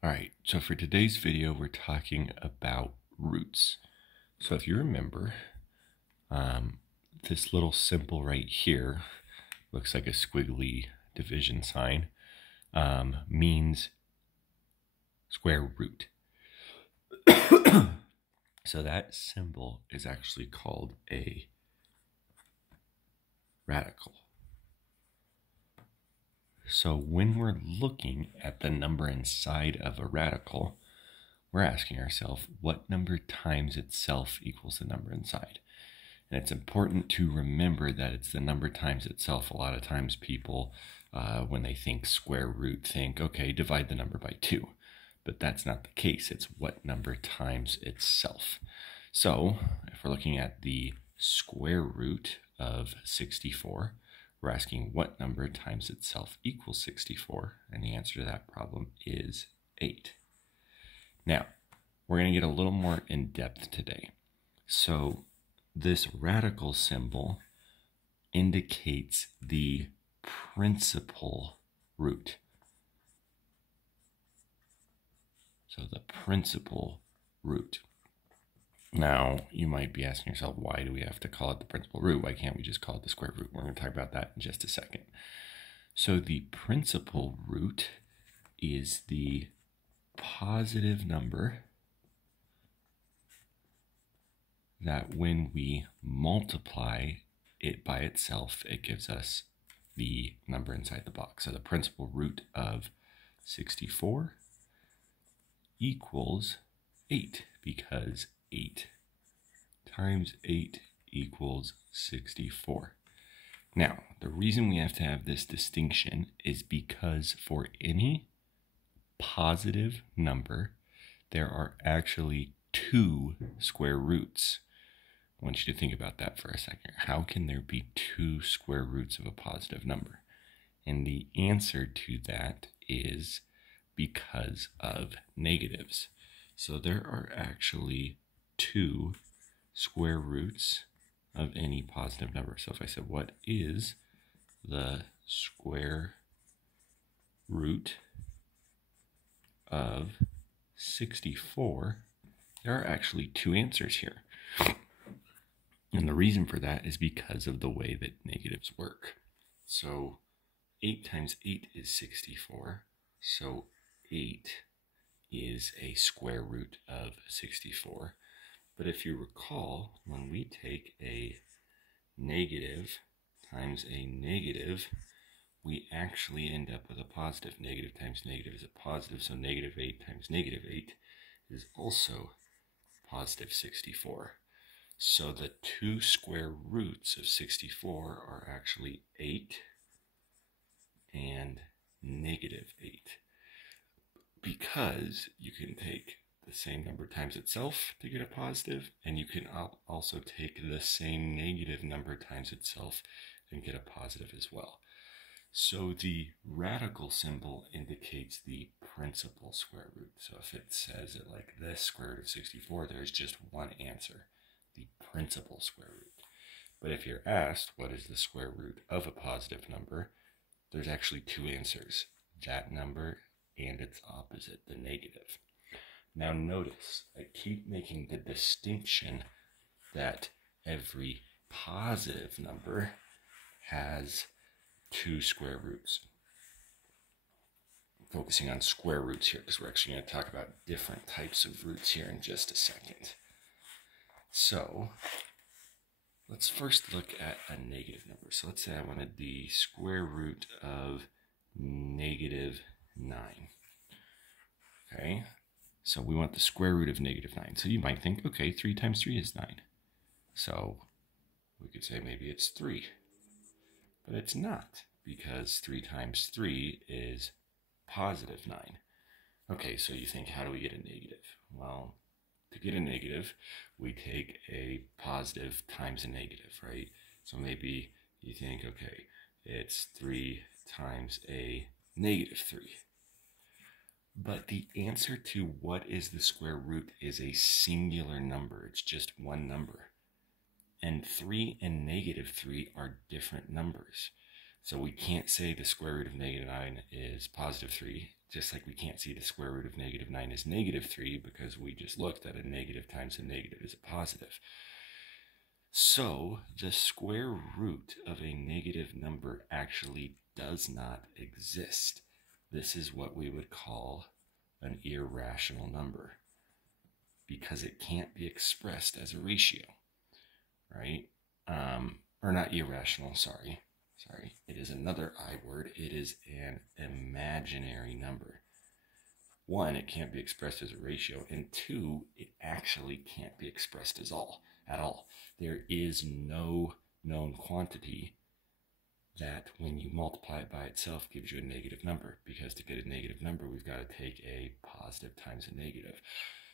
All right, so for today's video, we're talking about roots. So if you remember, this little symbol right here looks like a squiggly division sign, means square root. So that symbol is actually called a radical. So when we're looking at the number inside of a radical, we're asking ourselves what number times itself equals the number inside. And it's important to remember that it's the number times itself. A lot of times people, when they think square root, think, okay, divide the number by 2. But that's not the case. It's what number times itself. So if we're looking at the square root of 64, we're asking what number times itself equals 64. And the answer to that problem is 8. Now, we're going to get a little more in depth today. So this radical symbol indicates the principal root. So the principal root. Now, you might be asking yourself, why do we have to call it the principal root? Why can't we just call it the square root? We're going to talk about that in just a second. So the principal root is the positive number that when we multiply it by itself, it gives us the number inside the box. So the principal root of 64 equals 8, because 8 times 8 equals 64. Now, the reason we have to have this distinction is because for any positive number, there are actually 2 square roots. I want you to think about that for a second. How can there be 2 square roots of a positive number? And the answer to that is because of negatives. So there are actually 2 square roots of any positive number. So if I said, what is the square root of 64, there are actually 2 answers here. And the reason for that is because of the way that negatives work. So 8 times 8 is 64. So 8 is a square root of 64. But if you recall, when we take a negative times a negative, we actually end up with a positive. Negative times negative is a positive, so negative 8 times negative 8 is also positive 64. So the 2 square roots of 64 are actually 8 and negative 8. Because you can take the same number times itself to get a positive, and you can also take the same negative number times itself and get a positive as well. So the radical symbol indicates the principal square root. So if it says it like this, square root of 64, there's just one answer, the principal square root. But if you're asked what is the square root of a positive number, there's actually 2 answers, that number and its opposite, the negative. Now notice, I keep making the distinction that every positive number has 2 square roots. I'm focusing on square roots here because we're actually going to talk about different types of roots here in just a second. So let's first look at a negative number. So let's say I wanted the square root of negative 9. Okay, so we want the square root of negative 9. So you might think, okay, 3 times 3 is 9. So we could say maybe it's 3. But it's not, because 3 times 3 is positive 9. Okay, so you think, how do we get a negative? Well, to get a negative, we take a positive times a negative, right? So maybe you think, okay, it's 3 times a negative 3. But the answer to what is the square root is a singular number. It's just one number. And 3 and negative 3 are different numbers. So we can't say the square root of -9 is positive 3, just like we can't see the square root of -9 is -3, because we just looked at a negative times a negative is a positive. So the square root of a negative number actually does not exist. This is what we would call an irrational number, because it can't be expressed as a ratio, right? Or not irrational, sorry. It is another I word. It is an imaginary number. One, it can't be expressed as a ratio, and two, it actually can't be expressed at all. There is no known quantity that when you multiply it by itself gives you a negative number, because to get a negative number, we've got to take a positive times a negative.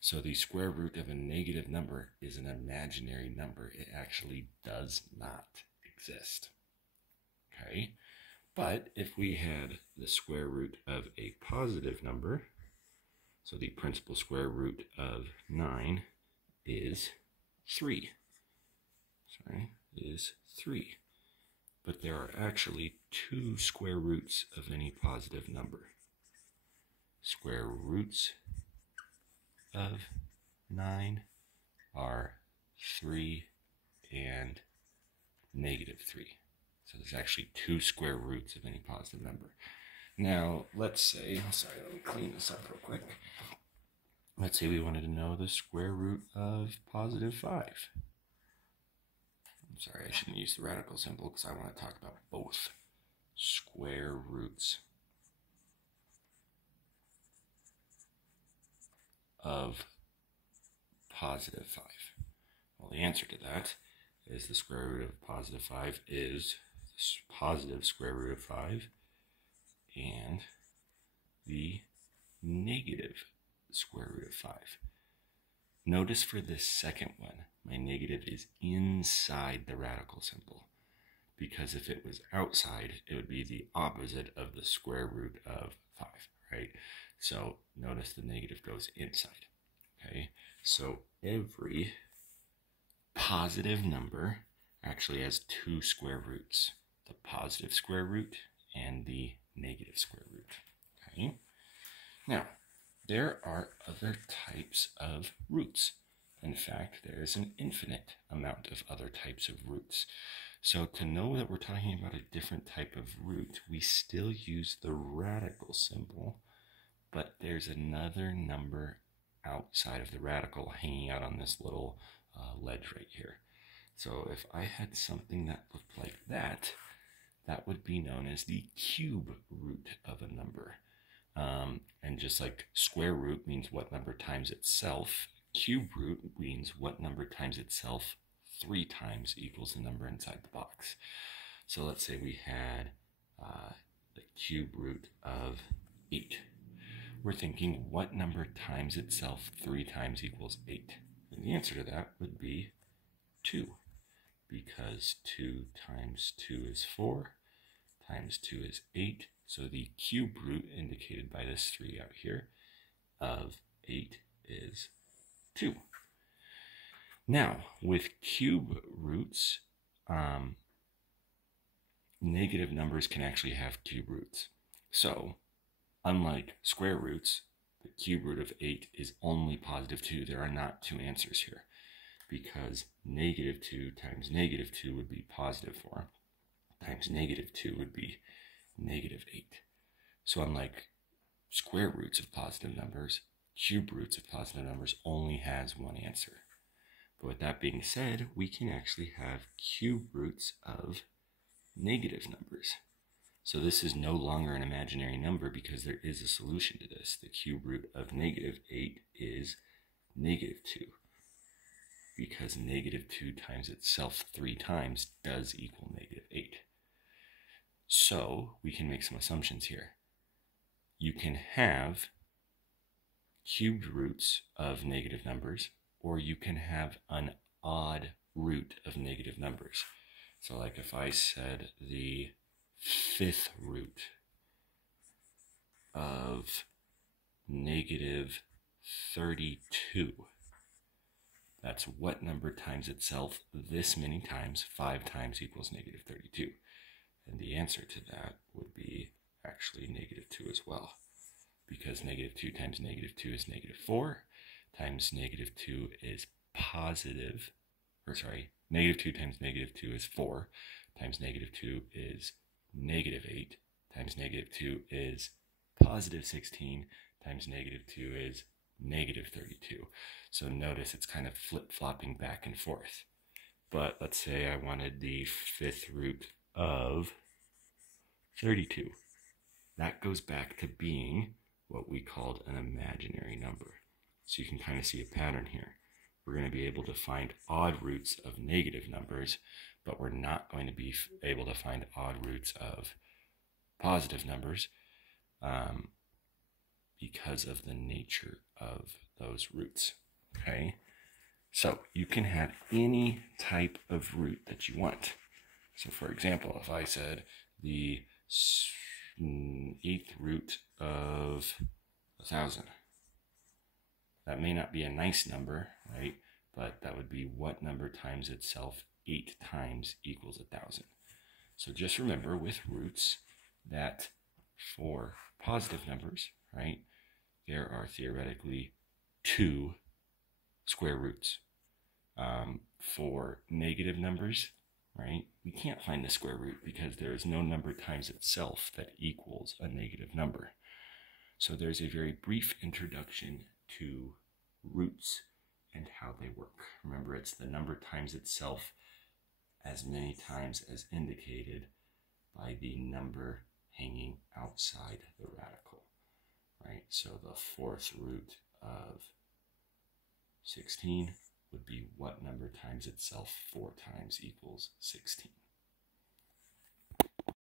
So the square root of a negative number is an imaginary number. It actually does not exist. Okay, but if we had the square root of a positive number, so the principal square root of 9 is 3. Is 3. But there are actually 2 square roots of any positive number. Square roots of 9 are 3 and -3. So there's actually 2 square roots of any positive number. Now, let's say, let me clean this up real quick. Let's say we wanted to know the square root of positive 5. I'm sorry, I shouldn't use the radical symbol because I want to talk about both square roots of positive 5. Well, the answer to that is the square root of positive 5 is the positive square root of 5 and the negative square root of 5. Notice for this second one, my negative is inside the radical symbol, because if it was outside, it would be the opposite of the square root of 5, right? So notice the negative goes inside, okay? So every positive number actually has 2 square roots, the positive square root and the negative square root, okay? Now, there are other types of roots. In fact, there is an infinite amount of other types of roots. So to know that we're talking about a different type of root, we still use the radical symbol, but there's another number outside of the radical hanging out on this little ledge right here. So if I had something that looked like that, that would be known as the cube root of a number. And just like square root means what number times itself, cube root means what number times itself 3 times equals the number inside the box. So let's say we had the cube root of 8. We're thinking what number times itself 3 times equals 8? And the answer to that would be 2, because 2 times 2 is 4, times 2 is 8. So the cube root, indicated by this 3 out here, of 8 is 2. Now, with cube roots, negative numbers can actually have cube roots. So, unlike square roots, the cube root of 8 is only positive 2. There are not 2 answers here, because negative 2 times negative 2 would be positive 4, times negative 2 would be negative 8. So unlike square roots of positive numbers, cube roots of positive numbers only has 1 answer. But with that being said, we can actually have cube roots of negative numbers. So this is no longer an imaginary number, because there is a solution to this. The cube root of negative 8 is negative 2, because negative 2 times itself 3 times does equal negative 8. So we can make some assumptions here. You can have cubed roots of negative numbers, or you can have an odd root of negative numbers. So like if I said the 5th root of negative 32, that's what number times itself this many times, 5 times equals negative 32. And the answer to that would be actually -2 as well, because -2 times -2 is -4, times -2 is positive, or sorry, -2 times -2 is 4, times -2 is -8, times -2 is +16, times -2 is -32. So notice it's kind of flip-flopping back and forth. But let's say I wanted the 5th root of 32. That goes back to being what we called an imaginary number. So you can kind of see a pattern here. We're going to be able to find odd roots of negative numbers, but we're not going to be able to find odd roots of positive numbers because of the nature of those roots. Okay, so you can have any type of root that you want. So for example, if I said the 8th root of 1,000, that may not be a nice number, right? But that would be what number times itself 8 times equals 1,000. So just remember with roots that for positive numbers, right, there are theoretically 2 square roots. For negative numbers, right, we can't find the square root because there is no number times itself that equals a negative number. So there's a very brief introduction to roots and how they work. Remember, it's the number times itself as many times as indicated by the number hanging outside the radical, right? So the 4th root of 16 would be what number times itself 4 times equals 16.